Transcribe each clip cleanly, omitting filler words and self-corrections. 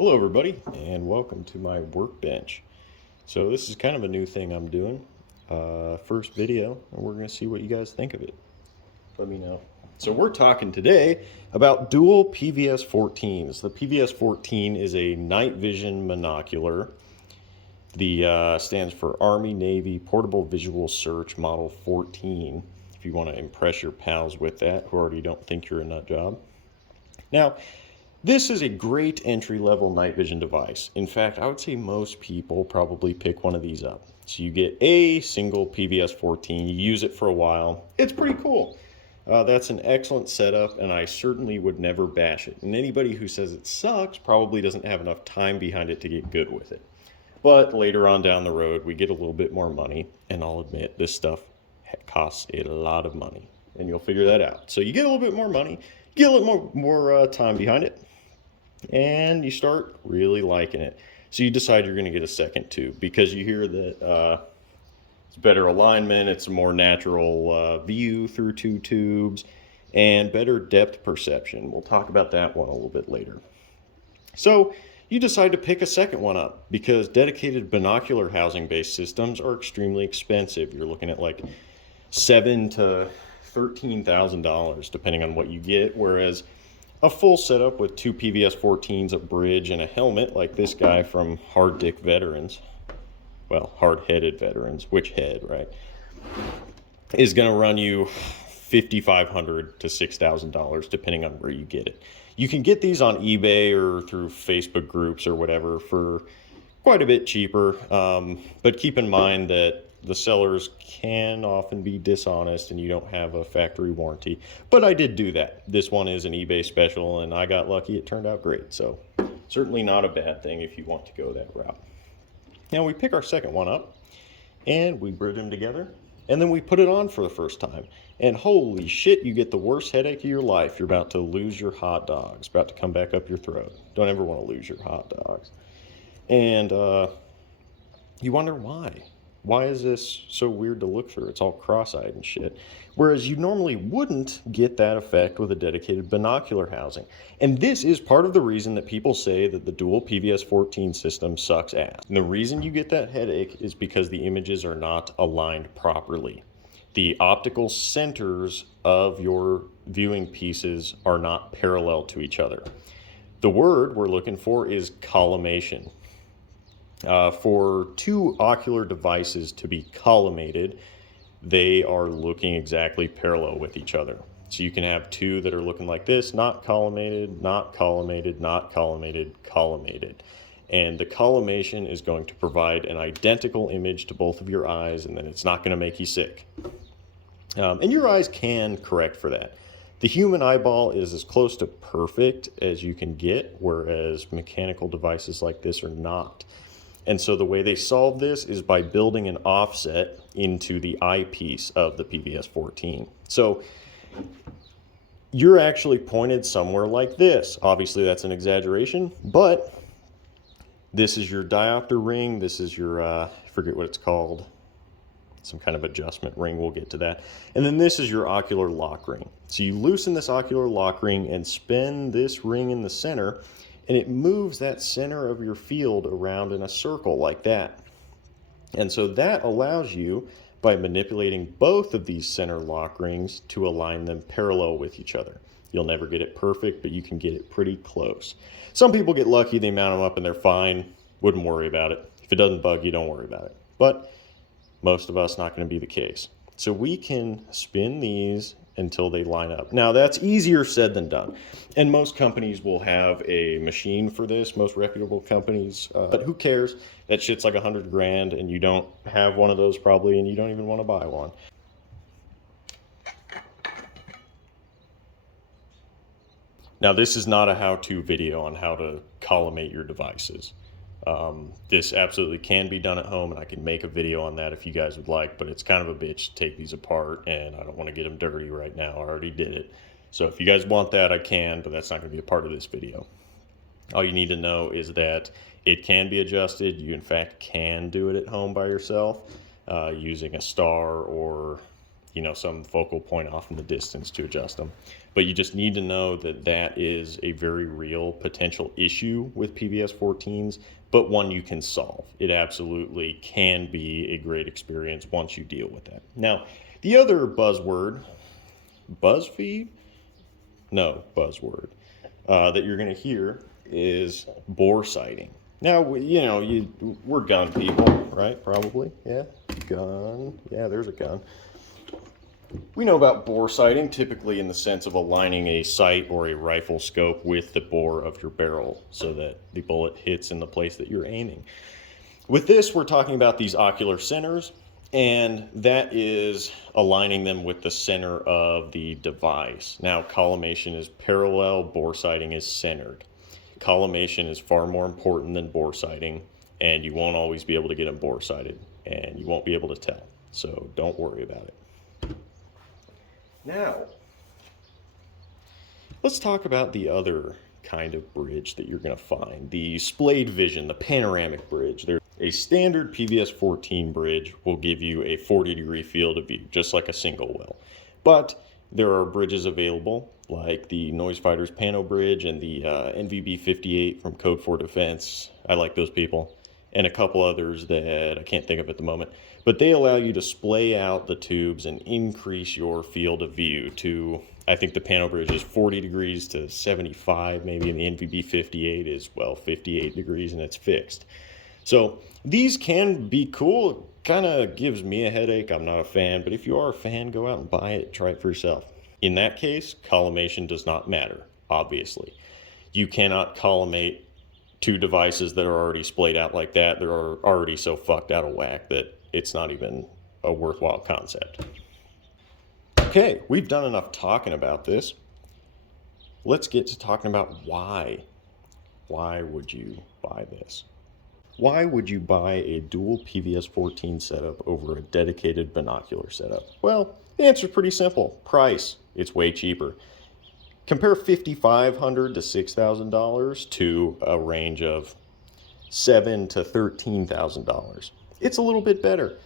Hello everybody and welcome to my workbench. So this is kind of a new thing I'm doing. First video, and we're going to see what you guys think of it. Let me know. So we're talking today about dual PVS-14s. The PVS-14 is a night vision monocular. The stands for Army Navy Portable Visual Search Model 14. If you want to impress your pals with that who already don't think you're a nut job. Now, this is a great entry-level night vision device. In fact, I would say most people probably pick one of these up. So you get a single PVS-14, you use it for a while. It's pretty cool. That's an excellent setup, and I certainly would never bash it. And anybody who says it sucks probably doesn't have enough time behind it to get good with it. But later on down the road, we get a little bit more money, and I'll admit this stuff costs a lot of money, and you'll figure that out. So you get a little bit more money, get a little more time behind it, and you start really liking it. So you decide you're going to get a second tube because you hear that it's better alignment, it's a more natural view through two tubes, and better depth perception. We'll talk about that one a little bit later. So you decide to pick a second one up because dedicated binocular housing based systems are extremely expensive. You're looking at like $7,000 to $13,000 depending on what you get, whereas a full setup with two PVS-14s, a bridge, and a helmet like this guy from Hard Dick Veterans, well, hard-headed veterans, which head, right, is going to run you $5,500 to $6,000 depending on where you get it. You can get these on eBay or through Facebook groups or whatever for quite a bit cheaper, but keep in mind that the sellers can often be dishonest and you don't have a factory warranty. But I did do that. This one is an eBay special and I got lucky. It turned out great. So certainly not a bad thing if you want to go that route. Now we pick our second one up and we bridge them together and then we put it on for the first time. And holy shit, you get the worst headache of your life. You're about to lose your hot dogs, about to come back up your throat. Don't ever want to lose your hot dogs. And you wonder why. Why is this so weird to look through? It's all cross-eyed and shit. Whereas you normally wouldn't get that effect with a dedicated binocular housing. And this is part of the reason that people say that the dual PVS-14 system sucks ass. And the reason you get that headache is because the images are not aligned properly. The optical centers of your viewing pieces are not parallel to each other. The word we're looking for is collimation. For two ocular devices to be collimated, they are looking exactly parallel with each other. So you can have two that are looking like this, not collimated, not collimated, not collimated, collimated. And the collimation is going to provide an identical image to both of your eyes, and then it's not going to make you sick. And your eyes can correct for that. The human eyeball is as close to perfect as you can get, whereas mechanical devices like this are not. And so the way they solve this is by building an offset into the eyepiece of the PVS-14. So you're actually pointed somewhere like this. Obviously that's an exaggeration, but this is your diopter ring. This is your, I forget what it's called, some kind of adjustment ring. We'll get to that. And then this is your ocular lock ring. So you loosen this ocular lock ring and spin this ring in the center, and it moves that center of your field around in a circle like that. And so that allows you, by manipulating both of these center lock rings, to align them parallel with each other. You'll never get it perfect, but you can get it pretty close. Some people get lucky, they mount them up and they're fine. Wouldn't worry about it. If it doesn't bug you, don't worry about it. But most of us, not going to be the case. So we can spin these until they line up. Now that's easier said than done. And most companies will have a machine for this, most reputable companies, but who cares? That shit's like $100 grand and you don't have one of those probably, and you don't even want to buy one. Now this is not a how-to video on how to collimate your devices. This absolutely can be done at home, and I can make a video on that if you guys would like, but it's kind of a bitch to take these apart, and I don't want to get them dirty right now. I already did it. So if you guys want that, I can, but that's not going to be a part of this video. All you need to know is that it can be adjusted. You, in fact, can do it at home by yourself using a star or you know, some focal point off in the distance to adjust them. But you just need to know that that is a very real potential issue with PVS-14s, but one you can solve. It absolutely can be a great experience once you deal with that. Now, the other buzzword, BuzzFeed? No, buzzword, that you're going to hear is bore sighting. Now, you know, we're gun people, right? Probably, yeah. Gun, yeah, there's a gun. We know about bore sighting, typically in the sense of aligning a sight or a rifle scope with the bore of your barrel so that the bullet hits in the place that you're aiming. With this, we're talking about these ocular centers, and that is aligning them with the center of the device. Now, collimation is parallel, bore sighting is centered. Collimation is far more important than bore sighting, and you won't always be able to get them bore sighted, and you won't be able to tell. So don't worry about it. Now, let's talk about the other kind of bridge that you're going to find, the splayed vision, the panoramic bridge. There's a standard PVS-14 bridge will give you a 40-degree field of view, just like a single will. But there are bridges available, like the Noise Fighters Pano Bridge and the NVB-58 from Code 4 Defense. I like those people. And a couple others that I can't think of at the moment. But they allow you to splay out the tubes and increase your field of view to, I think the Pano Bridge is 40 degrees to 75, maybe, and the NVB-58 is, well, 58 degrees, and it's fixed. So these can be cool. Kind of gives me a headache. I'm not a fan, but if you are a fan, go out and buy it, try it for yourself. In that case, collimation does not matter, obviously. You cannot collimate two devices that are already splayed out like that. They're already so fucked out of whack that it's not even a worthwhile concept. Okay, we've done enough talking about this. Let's get to talking about why. Why would you buy this? Why would you buy a dual PVS-14 setup over a dedicated binocular setup? Well, the answer is pretty simple. Price. It's way cheaper. Compare $5,500 to $6,000 to a range of $7,000 to $13,000. It's a little bit better.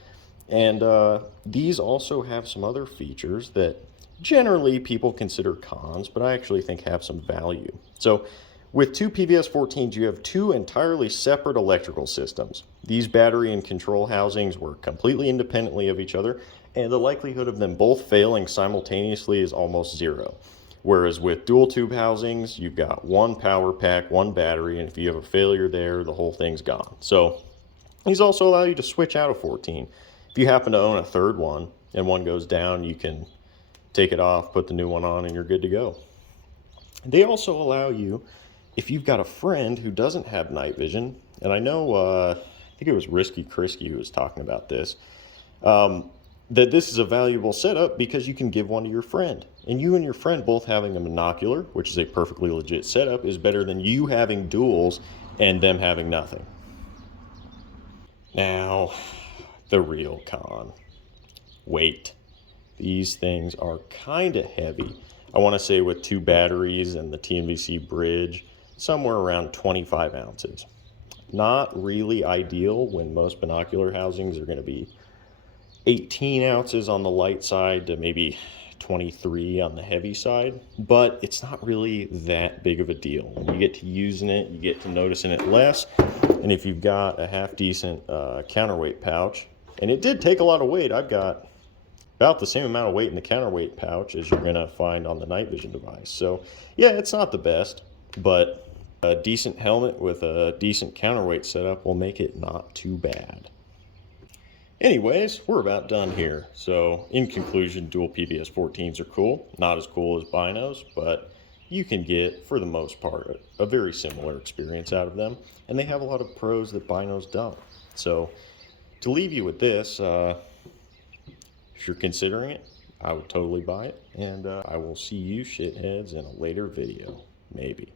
And these also have some other features that generally people consider cons, but I actually think have some value. So with two PVS-14s, you have two entirely separate electrical systems. These battery and control housings work completely independently of each other, and the likelihood of them both failing simultaneously is almost zero. Whereas with dual tube housings, you've got one power pack, one battery, and if you have a failure there, the whole thing's gone. So these also allow you to switch out a 14. If you happen to own a third one and one goes down, you can take it off, put the new one on, and you're good to go. They also allow you, if you've got a friend who doesn't have night vision, and I know, I think it was Risky Krisky who was talking about this, that this is a valuable setup because you can give one to your friend. And you and your friend both having a monocular, which is a perfectly legit setup, is better than you having duals and them having nothing. Now, the real con. Weight. These things are kind of heavy. I want to say with two batteries and the TNVC bridge, somewhere around 25 ounces. Not really ideal when most binocular housings are going to be 18 ounces on the light side to maybe 23 on the heavy side, but it's not really that big of a deal. When you get to using it, you get to noticing it less, and if you've got a half decent counterweight pouch, and it did take a lot of weight, I've got about the same amount of weight in the counterweight pouch as you're going to find on the night vision device. So yeah, it's not the best, but a decent helmet with a decent counterweight setup will make it not too bad. Anyways, we're about done here. So in conclusion, dual PVS-14s are cool. Not as cool as binos, but you can get, for the most part, a very similar experience out of them. And they have a lot of pros that binos don't. So to leave you with this, if you're considering it, I would totally buy it. And I will see you shitheads in a later video, maybe.